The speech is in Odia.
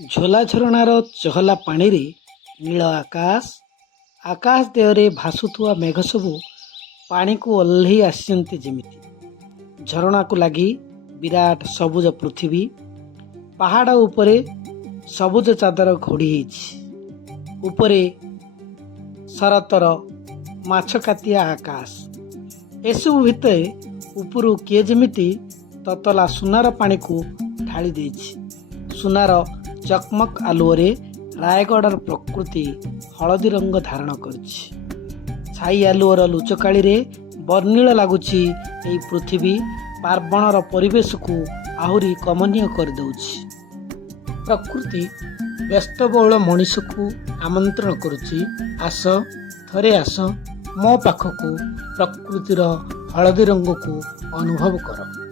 ଝୋଲା ଝରଣାର ଚହଲା ପାଣିରେ ନୀଳ ଆକାଶ, ଆକାଶ ଦେହରେ ଭାସୁଥିବା ମେଘ ସବୁ ପାଣିକୁ ଓହ୍ଲେଇ ଆସିଛନ୍ତି ଯେମିତି। ଝରଣାକୁ ଲାଗି ବିରାଟ ସବୁଜ ପୃଥିବୀ, ପାହାଡ଼ ଉପରେ ସବୁଜ ଚାଦର ଘୋଡ଼ି ହେଇଛି। ଉପରେ ଶରତର ମାଛକାତିଆ ଆକାଶ। ଏସବୁ ଭିତରେ ଉପରୁ କିଏ ଯେମିତି ତତଲା ସୁନାର ପାଣିକୁ ଢାଳି ଦେଇଛି। ସୁନାର ଚକମକ ଆଲୁଅରେ ରାୟଗଡ଼ର ପ୍ରକୃତି ହଳଦୀ ରଙ୍ଗ ଧାରଣ କରିଛି। ଛାଇ ଆଲୁଅର ଲୁଚକାଳିରେ ବର୍ଣ୍ଣିଳ ଲାଗୁଛି ଏହି ପୃଥିବୀ। ପାର୍ବଣର ପରିବେଶକୁ ଆହୁରି କମନୀୟ କରିଦେଉଛି। ପ୍ରକୃତି ବ୍ୟସ୍ତବହୁଳ ମଣିଷକୁ ଆମନ୍ତ୍ରଣ କରୁଛି, ଆସ, ଥରେ ଆସ ମୋ ପାଖକୁ, ପ୍ରକୃତିର ହଳଦୀ ରଙ୍ଗକୁ ଅନୁଭବ କର।